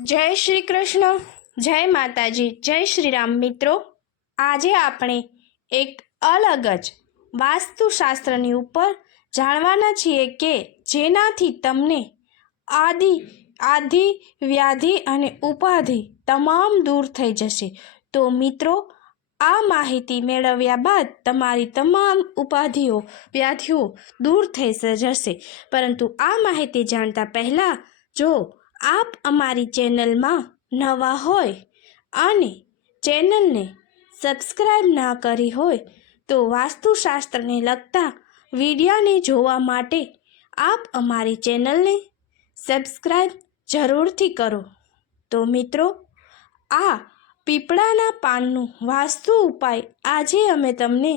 जय श्री कृष्ण। जय माताजी। जय श्री राम। मित्रों, આજે આપણે એક અલગ જ વાસ્તુશાસ્ત્રની ઉપર જાણવાના છીએ કે જેનાથી તમને આદિ વ્યાધિ અને ઉપાધિ તમામ દૂર થઈ જશે। તો મિત્રો, આ માહિતી મેળવ્યા બાદ તમારી તમામ ઉપાધિઓ વ્યાધિઓ દૂર થઈ જશે। પરંતુ આ માહિતી જાણતા પહેલાં જો આપ અમારી ચેનલમાં નવા હોય અને ચેનલને સબસ્ક્રાઈબ ના કરી હોય તો વાસ્તુશાસ્ત્રને લગતા વિડીયોને જોવા માટે આપ અમારી ચેનલને સબસ્ક્રાઈબ જરૂરથી કરો। તો મિત્રો, આ પીપળાના પાનનું વાસ્તુ ઉપાય આજે અમે તમને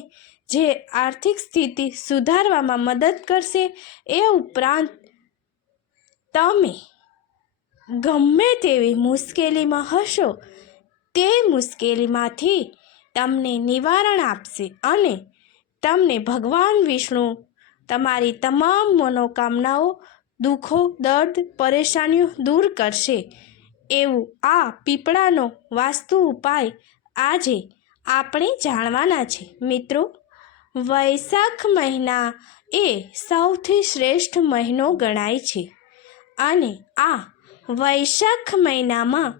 જે આર્થિક સ્થિતિ સુધારવામાં મદદ કરશે, એ ઉપરાંત તમે ગમે તેવી મુશ્કેલીમાં હશો તે મુશ્કેલીમાંથી તમને નિવારણ આપશે અને તમને ભગવાન વિષ્ણુ તમારી તમામ મનોકામનાઓ, દુઃખો, દર્દ, પરેશાનીઓ દૂર કરશે। એવું આ પીપળાનો વાસ્તુ ઉપાય આજે આપણે જાણવાના છે। મિત્રો, વૈશાખ મહિના એ સૌથી શ્રેષ્ઠ મહિનો ગણાય છે અને આ વૈશાખ મહિનામાં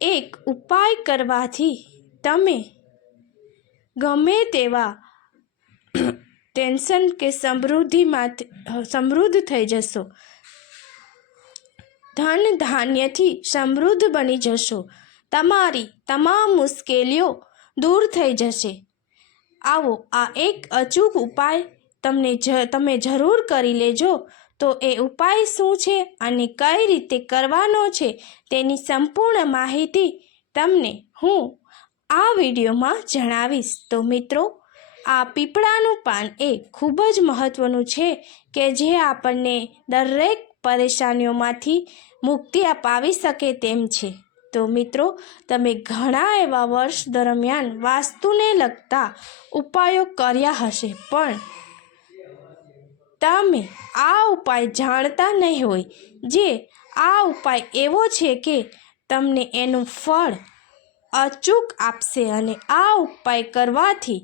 એક ઉપાય કરવાથી તમે ગમે તેવા ટેન્શન કે સમૃદ્ધ થઈ જશો, ધન ધાન્યથી સમૃદ્ધ બની જશો, તમારી તમામ મુશ્કેલીઓ દૂર થઈ જશે। આવો આ એક અચૂક ઉપાય તમે જરૂર કરી લેજો। તો એ ઉપાય શું છે અને કઈ રીતે કરવાનો છે તેની સંપૂર્ણ માહિતી તમને હું આ વિડીયોમાં જણાવીશ। તો મિત્રો, આ પીપળાનું પાન એ ખૂબ જ મહત્ત્વનું છે કે જે આપણને દરેક પરેશાનીઓમાંથી મુક્તિ અપાવી શકે તેમ છે। તો મિત્રો, તમે ઘણા એવા વર્ષ દરમિયાન વાસ્તુને લગતા ઉપાયો કર્યા હશે, પણ તમે આ ઉપાય જાણતા નહીં હોય જે આ ઉપાય એવો છે કે તમને એનું ફળ અચૂક આપશે અને આ ઉપાય કરવાથી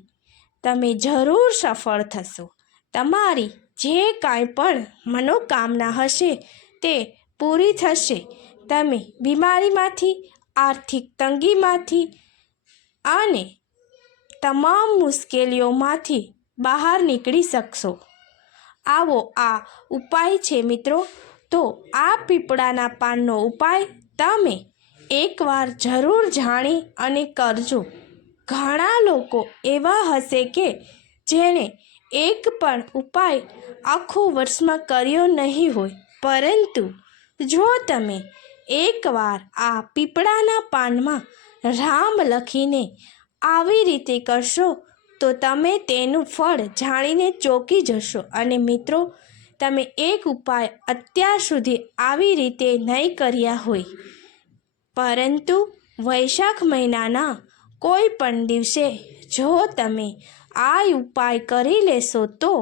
તમે જરૂર સફળ થશો। તમારી જે કાંઈ પણ મનોકામના હશે તે પૂરી થશે। તમે બીમારીમાંથી, આર્થિક તંગીમાંથી અને તમામ મુશ્કેલીઓમાંથી બહાર નીકળી શકશો। આવો આ ઉપાય છે મિત્રો। તો આ પીપળાના પાનનો ઉપાય તમે એકવાર જરૂર જાણી અને કરજો। ઘણા લોકો એવા હશે કે જેણે એક પણ ઉપાય આખું વર્ષમાં કર્યો નહીં હોય, પરંતુ જો તમે એકવાર આ પીપળાના પાનમાં રામ લખીને આવી રીતે કરશો તો તમે તેનું ફળ જાણીને ચોંકી જશો। અને મિત્રો, તમે એક ઉપાય અત્યાર સુધી આવી રીતે નહીં કર્યા હોય, પરંતુ વૈશાખ મહિનાના કોઈ પણ દિવસે જો તમે આ ઉપાય કરી લેશો તો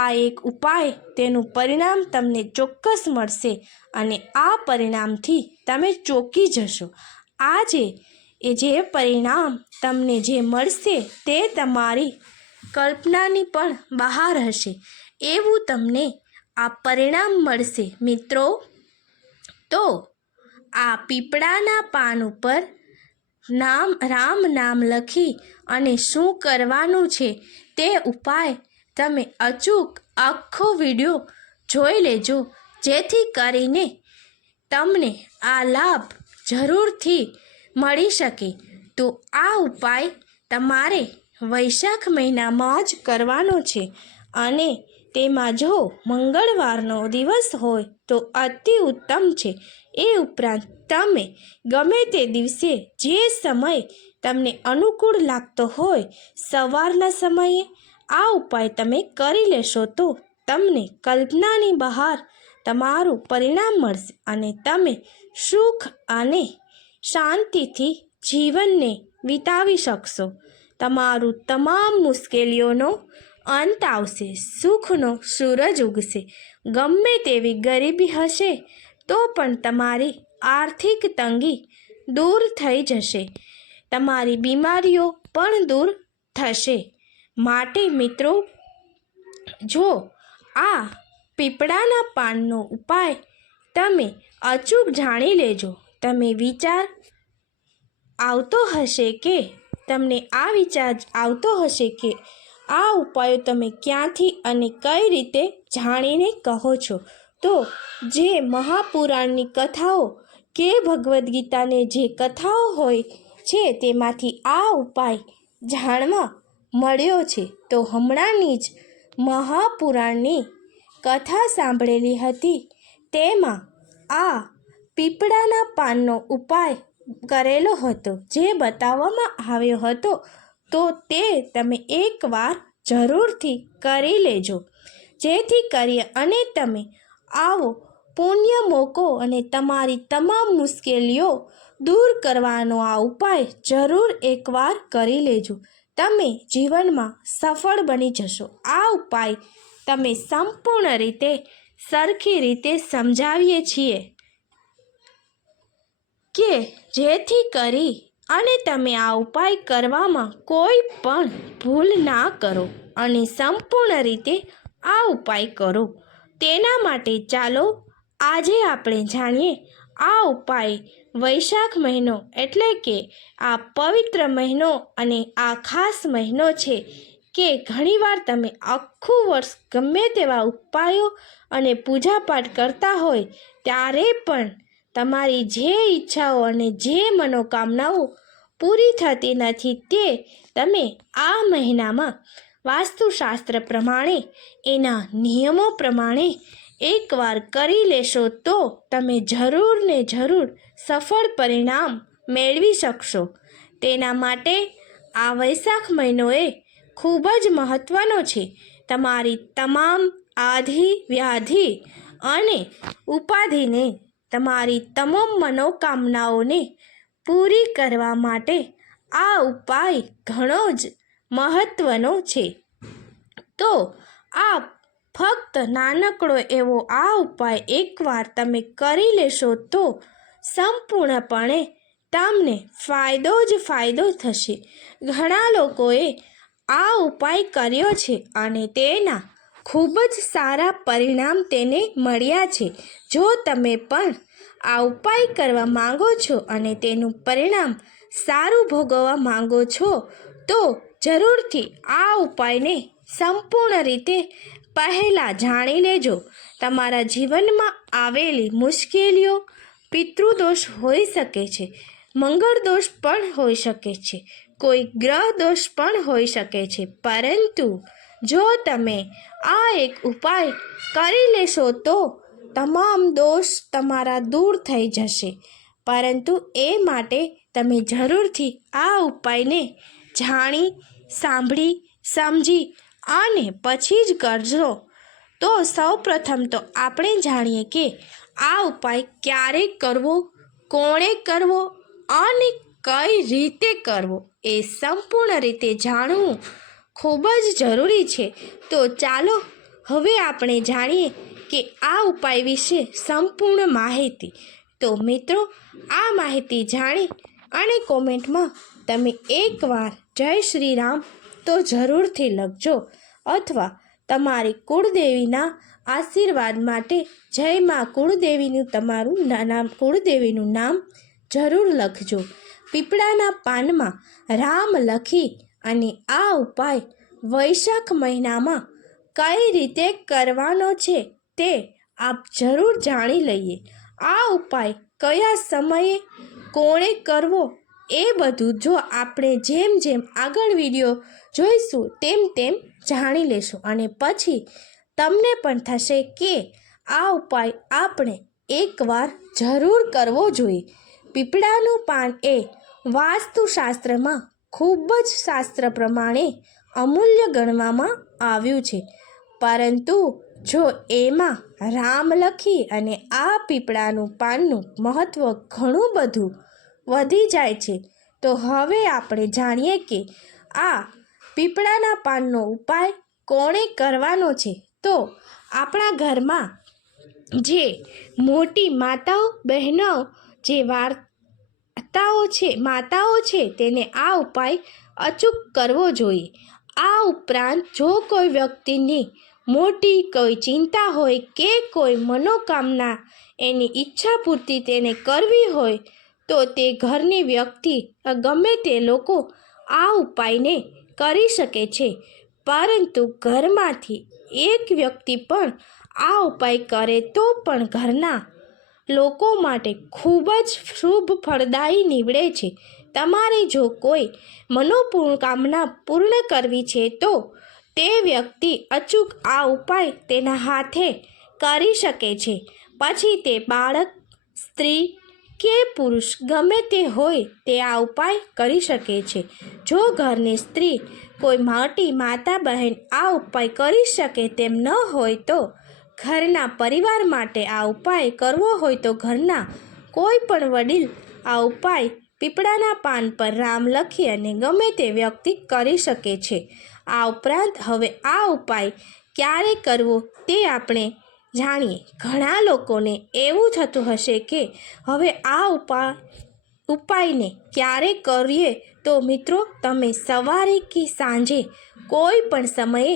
આ એક ઉપાય તેનું પરિણામ તમને ચોક્કસ મળશે અને આ પરિણામથી તમે ચોંકી જશો। આજે જે પરિણામ તમને જે મળશે તે તમારી કલ્પનાની પણ બહાર હશે એવું તમને આ પરિણામ મળશે। મિત્રો, તો આ પીપળાના પાન ઉપર રામ નામ લખી અને શું કરવાનું છે તે ઉપાય તમે અચૂક આખો વિડીયો જોઈ લેજો, જેથી કરીને તમને આ લાભ જરૂરથી મળી શકે। તો આ ઉપાય તમારે વૈશાખ મહિનામાં જ કરવાનો છે અને તેમાં જો મંગળવારનો દિવસ હોય તો અતિ ઉત્તમ છે। એ ઉપરાંત તમે ગમે તે દિવસે જે સમય તમને અનુકૂળ લાગતો હોય સવારના સમયે આ ઉપાય તમે કરી લેશો તો તમને કલ્પનાની બહાર તમારું પરિણામ મળશે અને તમે સુખ અને શાંતિથી જીવનને વિતાવી શકશો। તમારું તમામ મુશ્કેલીઓનો અંત આવશે, સુખનો સૂરજ ઉગશે। ગમે તેવી ગરીબી હશે તો પણ તમારી આર્થિક તંગી દૂર થઈ જશે, તમારી બીમારીઓ પણ દૂર થશે. માટે મિત્રો, જો આ પીપળાના પાનનો ઉપાય તમે અચૂક જાણી લેજો. તમને વિચાર આવતો હશે કે આ ઉપાયો તમે ક્યાંથી અને કઈ રીતે જાણીને કહો છો, તો જે મહાપુરાણની કથાઓ કે ભગવદ્ ગીતાને જે કથાઓ હોય છે તેમાંથી આ ઉપાય જાણવા મળ્યો છે. તો હમણાંની જ મહાપુરાણની કથા સાંભળેલી હતી, તેમાં આ પીપળાના પાનનો ઉપાય કરેલો હતો, જે બતાવવામાં આવ્યો હતો. તો તે તમે એકવાર જરૂરથી કરી લેજો, જેથી કરી અને તમે આવો પુણ્ય મોકો અને તમારી તમામ મુશ્કેલીઓ દૂર કરવાનો આ ઉપાય જરૂર એકવાર કરી લેજો. તમે જીવનમાં સફળ બની જશો. આ ઉપાય તમે સંપૂર્ણ રીતે સરખી રીતે સમજાવીએ છીએ કે જેથી કરી અને તમે આ ઉપાય કરવામાં કોઈ પણ ભૂલ ના કરો અને સંપૂર્ણ રીતે આ ઉપાય કરો. તેના માટે ચાલો આજે આપણે જાણીએ આ ઉપાય. વૈશાખ મહિનો એટલે કે આ પવિત્ર મહિનો અને આ ખાસ મહિનો છે કે ઘણીવાર તમે આખું વર્ષ ગમે તેવા ઉપાયો અને પૂજાપાઠ કરતા હોય ત્યારે પણ તમારી જે ઈચ્છાઓ અને જે મનોકામનાઓ પૂરી થતી નથી, તે તમે આ મહિનામાં વાસ્તુશાસ્ત્ર પ્રમાણે એના નિયમો પ્રમાણે એકવાર કરી લેશો તો તમે જરૂર ને જરૂર સફળ પરિણામ મેળવી શકશો. તેના માટે આ વૈશાખ મહિનો એ ખૂબ જ મહત્ત્વનો છે. તમારી તમામ આધિ વ્યાધિ અને ઉપાધિને, તમારી તમામ મનોકામનાઓને પૂરી કરવા માટે આ ઉપાય ઘણો જ મહત્ત્વનો છે. તો આ ફક્ત નાનકડો એવો આ ઉપાય એકવાર તમે કરી લેશો તો સંપૂર્ણપણે તમને ફાયદો જ ફાયદો થશે. ઘણા લોકોએ આ ઉપાય કર્યો છે અને તેના ખૂબ જ સારા પરિણામ તેને મળ્યા છે. જો તમે પણ આ ઉપાય કરવા માંગો છો અને તેનું પરિણામ સારું ભોગવવા માંગો છો, તો જરૂરથી આ ઉપાયને સંપૂર્ણ રીતે પહેલાં જાણી લેજો. તમારા જીવનમાં આવેલી મુશ્કેલીઓ પિતૃદોષ હોઈ શકે છે, મંગળ દોષ પણ હોઈ શકે છે, કોઈ ગ્રહ દોષ પણ હોઈ શકે છે. પરંતુ જો તમે આ એક ઉપાય કરી લેશો તો તમામ દોષ તમારા દૂર થઈ જશે. પરંતુ એ માટે તમે જરૂરથી આ ઉપાયને જાણી, સાંભળી, સમજી અને પછી જ કરજો. તો સૌપ્રથમ તો આપણે જાણીએ કે આ ઉપાય ક્યારે કરવો, કોણે કરવો અને કઈ રીતે કરવો, એ સંપૂર્ણ રીતે જાણવું ખૂબ જ જરૂરી છે. તો ચાલો હવે આપણે જાણીએ કે આ ઉપાય વિશે સંપૂર્ણ માહિતી. તો મિત્રો, આ માહિતી જાણી અને કોમેન્ટમાં તમે એકવાર જય શ્રી રામ તો જરૂરથી લખજો, અથવા તમારી કુળદેવીના આશીર્વાદ માટે જય માં કુળદેવીનું કુળદેવીનું નામ જરૂર લખજો. પીપળાના પાનમાં રામ લખી અને આ ઉપાય વૈશાખ મહિનામાં કઈ રીતે કરવાનો છે તે આપ જરૂર જાણી લઈએ. આ ઉપાય કયા સમયે કોણે કરવો એ બધું જો આપણે જેમ જેમ આગળ વિડીયો જોઈશું તેમ તેમ જાણી લેશું, અને પછી તમને પણ થશે કે આ ઉપાય આપણે એકવાર જરૂર કરવો જોઈએ. પીપળાનું પાન એ વાસ્તુશાસ્ત્રમાં ખૂબ જ શાસ્ત્ર પ્રમાણે અમૂલ્ય ગણવામાં આવ્યું છે. પરંતુ જો એમાં રામ લખી અને આ પીપળાનું પાનનું મહત્ત્વ ઘણું બધું વધી જાય છે. તો હવે આપણે જાણીએ કે આ પીપળાના પાનનો ઉપાય કોણે કરવાનો છે. તો આપણા ઘરમાં જે મોટી માતાઓ બહેનો જે માતાઓ છે તેને આ ઉપાય અચૂક કરવો જોઈએ. આ ઉપરાંત જો કોઈ વ્યક્તિની મોટી કોઈ ચિંતા હોય કે કોઈ મનોકામના એની ઈચ્છા પૂર્તિ તેને કરવી હોય તો તે ઘરની વ્યક્તિ ગમે તે લોકો આ ઉપાયને કરી શકે છે. પરંતુ ઘરમાંથી એક વ્યક્તિ પણ આ ઉપાય કરે તો પણ ઘરના લોકો માટે ખૂબ જ શુભ ફળદાયી નીવડે છે. તમારે જો કોઈ મનોકામના પૂર્ણ કરવી છે તો તે વ્યક્તિ અચૂક આ ઉપાય તેના હાથે કરી શકે છે. પછી તે બાળક, સ્ત્રી કે પુરુષ ગમે તે હોય તે આ ઉપાય કરી શકે છે. જો ઘરની સ્ત્રી કોઈ મોટી માતા બહેન આ ઉપાય કરી શકે તેમ ન હોય તો ઘરના પરિવાર માટે આ ઉપાય કરવો હોય તો ઘરના કોઈ પણ વડીલ આ ઉપાય પીપળાના પાન પર રામ લખી અને ગમે તે વ્યક્તિ કરી શકે છે. આ ઉપરાંત હવે આ ઉપાય ક્યારે કરવો તે આપણે જાણીએ. ઘણા લોકોને એવું થતું હશે કે હવે આ ઉપાયને ક્યારે કરીએ તો મિત્રો તમે સવારે કે સાંજે કોઈ પણ સમયે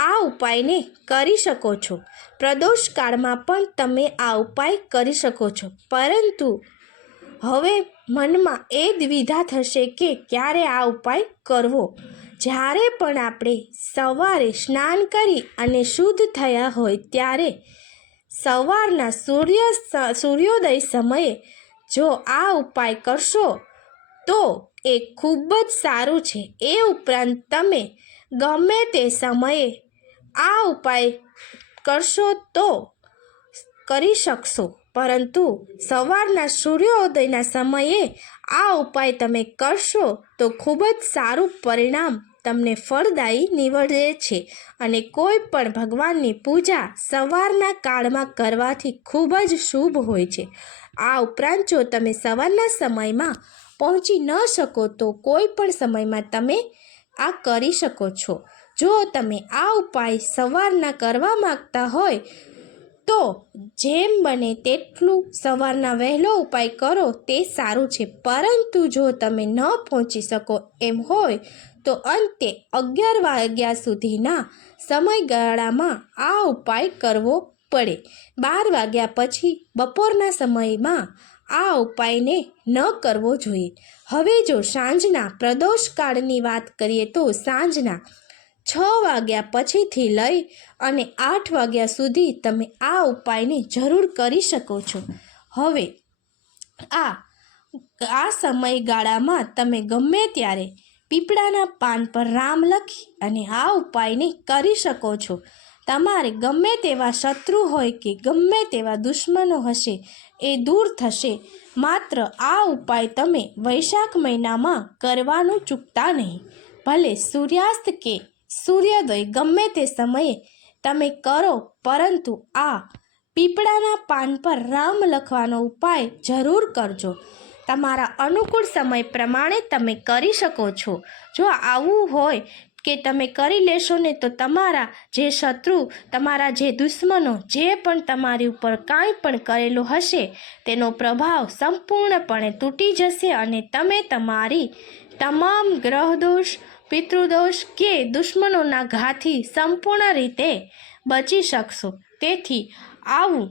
આ ઉપાયને કરી શકો છો. પ્રદોષ કાળમાં પણ તમે આ ઉપાય કરી શકો છો. પરંતુ હવે મનમાં એ દ્વિધા થશે કે ક્યારે આ ઉપાય કરવો. જ્યારે પણ આપણે સવારે સ્નાન કરી અને શુદ્ધ થયા હોય ત્યારે સવારના સૂર્યોદય સમયે જો આ ઉપાય કરશો તો એ ખૂબ જ સારું છે. એ ઉપરાંત તમે ગમે તે સમયે આ ઉપાય કરશો તો કરી શકશો. પરંતુ સવારના સૂર્યોદયના સમયે આ ઉપાય તમે કરશો તો ખૂબ જ સારું પરિણામ તમને ફળદાયી નીવડે છે. અને કોઈ પણ ભગવાનની પૂજા સવારના કાળમાં કરવાથી ખૂબ જ શુભ હોય છે. આ ઉપરાંત જો તમે સવારના સમયમાં પહોંચી ન શકો તો કોઈ પણ સમયમાં તમે આ કરી શકો છો. જો તમે આ ઉપાય સવારના કરવા માગતા હોય તો જેમ બને તેટલું સવારના વહેલો ઉપાય કરો તે સારું છે. પરંતુ જો તમે ન પહોંચી શકો એમ હોય તો અંતે 11 વાગ્યા સુધીના સમયગાળામાં આ ઉપાય કરવો પડે. 12 વાગ્યા પછી બપોરના સમયમાં આ ઉપાયને ન કરવો જોઈએ. હવે જો સાંજના પ્રદોષ કાળની વાત કરીએ તો સાંજના 6 વાગ્યા પછીથી લઈ અને 8 વાગ્યા સુધી તમે આ ઉપાયને જરૂર કરી શકો છો. હવે આ સમયગાળામાં તમે ગમે ત્યારે પીપળાના પાન પર રામ લખી અને આ ઉપાયને કરી શકો છો. તમારે ગમે તેવા શત્રુ હોય કે ગમે તેવા દુશ્મનો હશે એ દૂર થશે. માત્ર આ ઉપાય તમે વૈશાખ મહિનામાં કરવાનું ચૂકતા નહીં. ભલે સૂર્યાસ્ત કે સૂર્યોદય ગમે તે સમયે તમે કરો, પરંતુ આ પીપળાના પાન પર રામ લખવાનો ઉપાય જરૂર કરજો. તમારા અનુકૂળ સમય પ્રમાણે તમે કરી શકો છો. જો આવું હોય કે તમે કરી લેશો ને તો તમારા જે શત્રુ, તમારા જે દુશ્મનો જે પણ તમારી ઉપર કાંઈ પણ કરેલું હશે તેનો પ્રભાવ સંપૂર્ણપણે તૂટી જશે અને તમે તમારી તમામ ગ્રહદોષ, પિતૃદોષ કે દુશ્મનોના ઘાથી સંપૂર્ણ રીતે બચી શકશો. તેથી આવું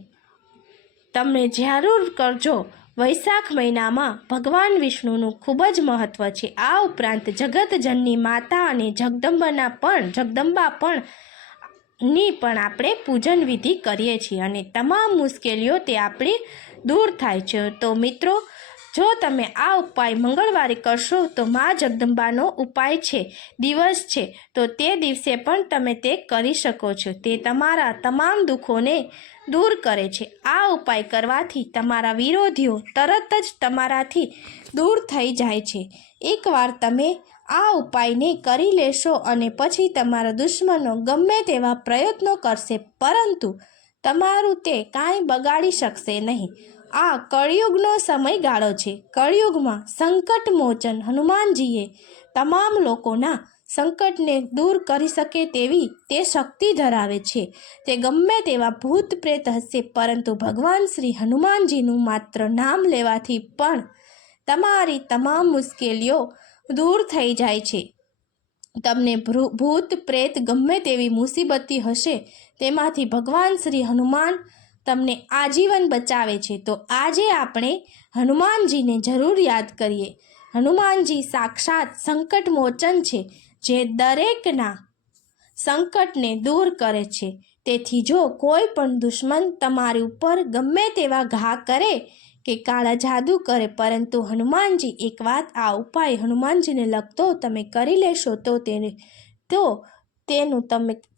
તમે જરૂર કરજો. વૈશાખ મહિનામાં ભગવાન વિષ્ણુનું ખૂબ જ મહત્ત્વ છે. આ ઉપરાંત જગતજનની માતા અને જગદંબા પણ આપણે પૂજન વિધિ કરીએ છીએ અને તમામ મુશ્કેલીઓ તે આપણે દૂર થાય છે. તો મિત્રો, જો તમે આ ઉપાય મંગળવારે કરશો તો મા જગદંબાનો ઉપાય છે, દિવસ છે, તો તે દિવસે પણ તમે તે કરી શકો છો. તે તમારા તમામ દુઃખોને દૂર કરે છે. આ ઉપાય કરવાથી તમારા વિરોધીઓ તરત જ તમારાથી દૂર થઈ જાય છે. એકવાર તમે આ ઉપાયને કરી લેશો અને પછી તમારા દુશ્મનો ગમે તેવા પ્રયત્નો કરશે પરંતુ તમારું તે કાંઈ બગાડી શકશે નહીં. આ કળિયુગનો સમયગાળો છે. કળિયુગમાં સંકટ મોચન હનુમાનજીએ તમામ લોકોના સંકટને દૂર કરી શકે તેવી તે શક્તિ ધરાવે છે. તે ગમે તેવા ભૂત પ્રેત હશે, પરંતુ ભગવાન શ્રી હનુમાનજીનું માત્ર નામ લેવાથી પણ તમારી તમામ મુશ્કેલીઓ દૂર થઈ જાય છે. તમને ભૂત પ્રેત ગમે તેવી મુસીબતી હશે તેમાંથી ભગવાન શ્રી હનુમાન તમને આજીવન બચાવે છે. તો આજે આપણે હનુમાનજીને જરૂર યાદ કરીએ. હનુમાનજી સાક્ષાત સંકટ મોચન છે, જે દરેકના સંકટને દૂર કરે છે. તેથી જો કોઈ પણ દુશ્મન તમારી ઉપર ગમે તેવા ઘા કરે કે કાળા જાદુ કરે, પરંતુ હનુમાનજી એક વાત, આ ઉપાય હનુમાનજીને લગતો તમે કરી લેશો તો તેનું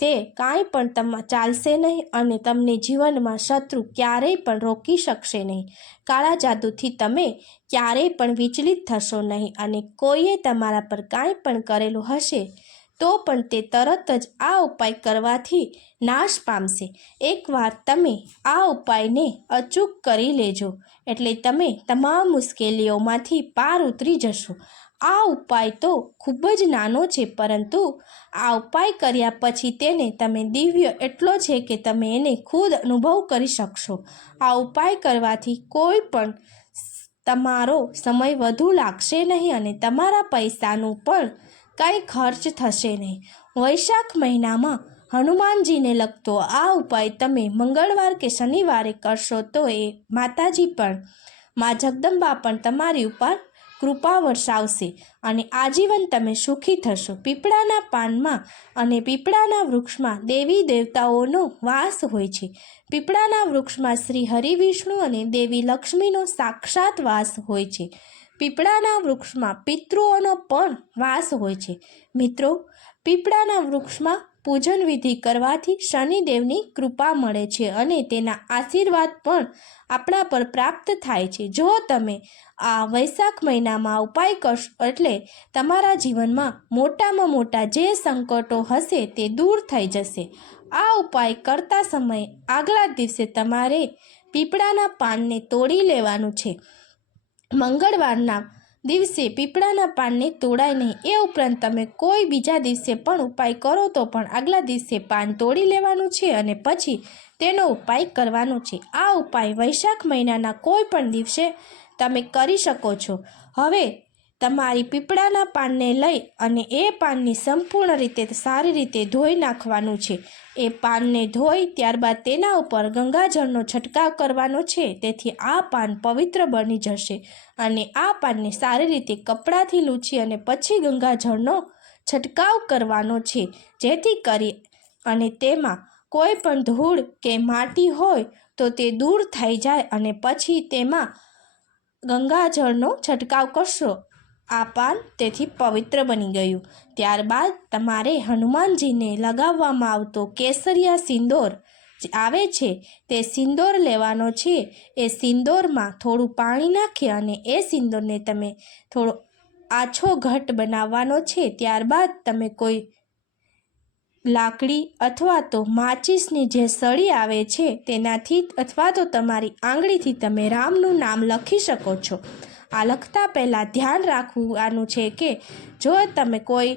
તે કાંઈ પણ ચાલશે નહીં અને તમને જીવનમાં શત્રુ ક્યારેય પણ રોકી શકશે નહીં. કાળા જાદુથી તમે ક્યારેય પણ વિચલિત થશો નહીં અને કોઈએ તમારા પર કાંઈ પણ કરેલું હશે તો પણ તે તરત જ આ ઉપાય કરવાથી નાશ પામશે. એકવાર તમે આ ઉપાયને અચૂક કરી લેજો એટલે તમે તમામ મુશ્કેલીઓમાંથી પાર ઉતરી જશો. આ ઉપાય તો ખૂબ જ નાનો છે, પરંતુ આ ઉપાય કર્યા પછી તેને તમે દિવ્ય એટલો છે કે તમે એને ખુદ અનુભવ કરી શકશો. આ ઉપાય કરવાથી કોઈ પણ તમારો સમય વધુ લાગશે નહીં અને તમારા પૈસાનું પણ કંઈ ખર્ચ થશે નહીં. વૈશાખ મહિનામાં હનુમાનજીને લગતો આ ઉપાય તમે મંગળવાર કે શનિવારે કરશો તો એ માતાજી પણ, મા જગદંબા પણ તમારી ઉપર કૃપા વરસાવશે અને આજીવન તમે સુખી થશો. પીપળાના પાનમાં અને પીપળાના વૃક્ષમાં દેવી દેવતાઓનો વાસ હોય છે. પીપળાના વૃક્ષમાં શ્રી હરિવિષ્ણુ અને દેવી લક્ષ્મીનો સાક્ષાત વાસ હોય છે. પીપળાના વૃક્ષમાં પિતૃઓનો પણ વાસ હોય છે. મિત્રો, પીપળાના વૃક્ષમાં પૂજન વિધિ કરવાથી શનિદેવની કૃપા મળે છે અને તેના આશીર્વાદ પણ આપણા પર પ્રાપ્ત થાય છે. જો તમે આ વૈશાખ મહિનામાં ઉપાય કરશો એટલે તમારા જીવનમાં મોટામાં મોટા જે સંકટો હશે તે દૂર થઈ જશે. આ ઉપાય કરતા સમયે આગલા દિવસે તમારે પીપળાના પાનને તોડી લેવાનું છે. મંગળવારના દિવસે પીપળાના પાનને તોડાય નહીં. એ ઉપરાંત તમે કોઈ બીજા દિવસે પણ ઉપાય કરો તો પણ આગલા દિવસે પાન તોડી લેવાનું છે અને પછી તેનો ઉપાય કરવાનો છે. આ ઉપાય વૈશાખ મહિનાના કોઈ પણ દિવસે તમે કરી શકો છો. હવે તમારી પીપળાના પાનને લઈ અને એ પાનની સંપૂર્ણ રીતે સારી રીતે ધોઈ નાખવાનું છે. એ પાનને ધોઈ ત્યારબાદ તેના ઉપર ગંગાજળનો છંટકાવ કરવાનો છે. તેથી આ પાન પવિત્ર બની જશે અને આ પાનને સારી રીતે કપડાથી લૂછી અને પછી ગંગાજળનો છંટકાવ કરવાનો છે, જેથી કરી અને તેમાં કોઈ પણ ધૂળ કે માટી હોય તો તે દૂર થઈ જાય અને પછી તેમાં ગંગાજળનો છંટકાવ કરશો. આ પાન તેથી પવિત્ર બની ગયું. ત્યારબાદ તમારે હનુમાનજીને લગાવવામાં આવતો કેસરિયા સિંદૂર આવે છે તે સિંદૂર લેવાનો છે. એ સિંદૂરમાં થોડું પાણી નાખી અને એ સિંદૂરને તમે થોડો આછો ઘટ બનાવવાનો છે. ત્યારબાદ તમે કોઈ લાકડી અથવા તો માચીસની જે સળી આવે છે તેનાથી અથવા તો તમારી આંગળીથી તમે રામનું નામ લખી શકો છો. આ લખતા પહેલાં ધ્યાન રાખવાનું છે કે જો તમે કોઈ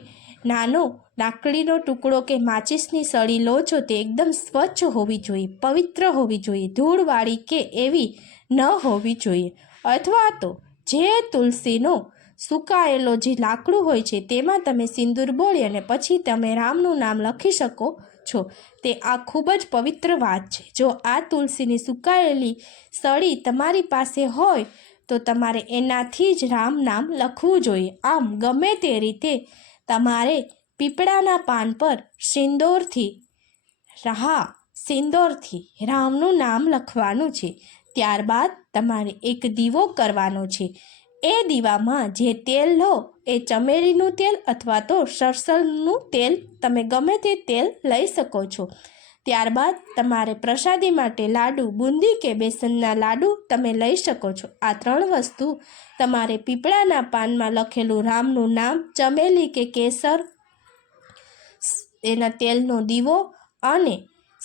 નાનો લાકડીનો ટુકડો કે માચીસની સળી લો છો તે એકદમ સ્વચ્છ હોવી જોઈએ, પવિત્ર હોવી જોઈએ, ધૂળવાળી કે એવી ન હોવી જોઈએ. અથવા તો જે તુલસીનો સુકાયેલો જે લાકડું હોય છે તેમાં તમે સિંદૂર બોળી અને પછી તમે રામનું નામ લખી શકો છો. તે આ ખૂબ જ પવિત્ર વાત છે. જો આ તુલસીની સુકાયેલી સળી તમારી પાસે હોય તો તમારે એનાથી જ રામ નામ લખવું જોઈએ. આમ ગમે તે રીતે તમારે પીપળાના પાન પર સિંદૂરથી રામનું નામ લખવાનું છે. ત્યારબાદ તમારે એક દીવો કરવાનો છે. એ દીવામાં જે તેલ લો એ ચમેલીનું તેલ અથવા તો સરસવનું તેલ, તમે ગમે તે તેલ લઈ શકો છો. ત્યારબાદ તમારે પ્રસાદી માટે લાડુ, બુંદી કે બેસનના લાડુ તમે લઈ શકો છો. આ 3 વસ્તુ તમારે પીપળાના પાનમાં લખેલું રામનું નામ, ચમેલી કે કેસર, એના તેલનો દીવો અને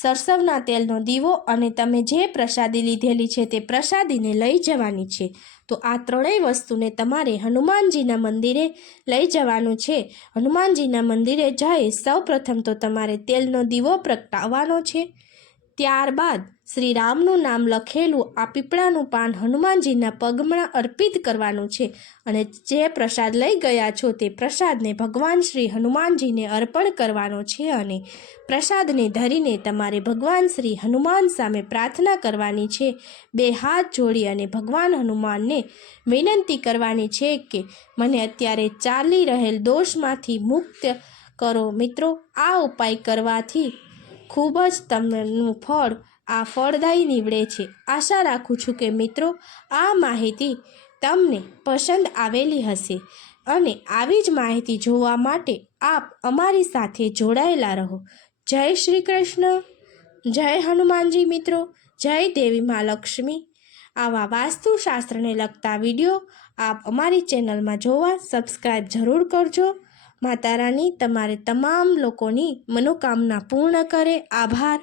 સરસવના તેલનો દીવો અને તમે જે પ્રસાદી લીધેલી છે તે પ્રસાદીને લઈ જવાની છે. તો આ ત્રણેય વસ્તુને તમારે હનુમાનજીના મંદિરે લઈ જવાનું છે. હનુમાનજીના મંદિરે જઈ સૌપ્રથમ તો તમારે તેલનો દીવો પ્રગટાવવાનો છે. ત્યારબાદ શ્રી રામનું નામ લખેલું આ પીપળાનું પાન હનુમાનજીના પગમાં અર્પિત કરવાનું છે અને જે પ્રસાદ લઈ ગયા છો તે પ્રસાદને ભગવાન શ્રી હનુમાનજીને અર્પણ કરવાનો છે અને પ્રસાદને ધરીને તમારે ભગવાન શ્રી હનુમાન સામે પ્રાર્થના કરવાની છે. બે હાથ જોડી અને ભગવાન હનુમાનને વિનંતી કરવાની છે કે મને અત્યારે ચાલી રહેલ દોષમાંથી મુક્ત કરો. મિત્રો, આ ઉપાય કરવાથી ખૂબ જ તમને ફળ આ ફળદાયી નીવડે છે. આશા રાખું છું કે મિત્રો આ માહિતી તમને પસંદ આવેલી હશે અને આવી જ માહિતી જોવા માટે આપ અમારી સાથે જોડાયેલા રહો. જય શ્રી કૃષ્ણ, જય હનુમાનજી. મિત્રો, જય દેવી મા લક્ષ્મી. આવા વાસ્તુશાસ્ત્રને લગતા વિડીયો આપ અમારી ચેનલમાં જોવા સબસ્ક્રાઈબ જરૂર કરજો. માતા રાની તમારે તમામ લોકોની મનોકામના પૂર્ણ કરે. આભાર.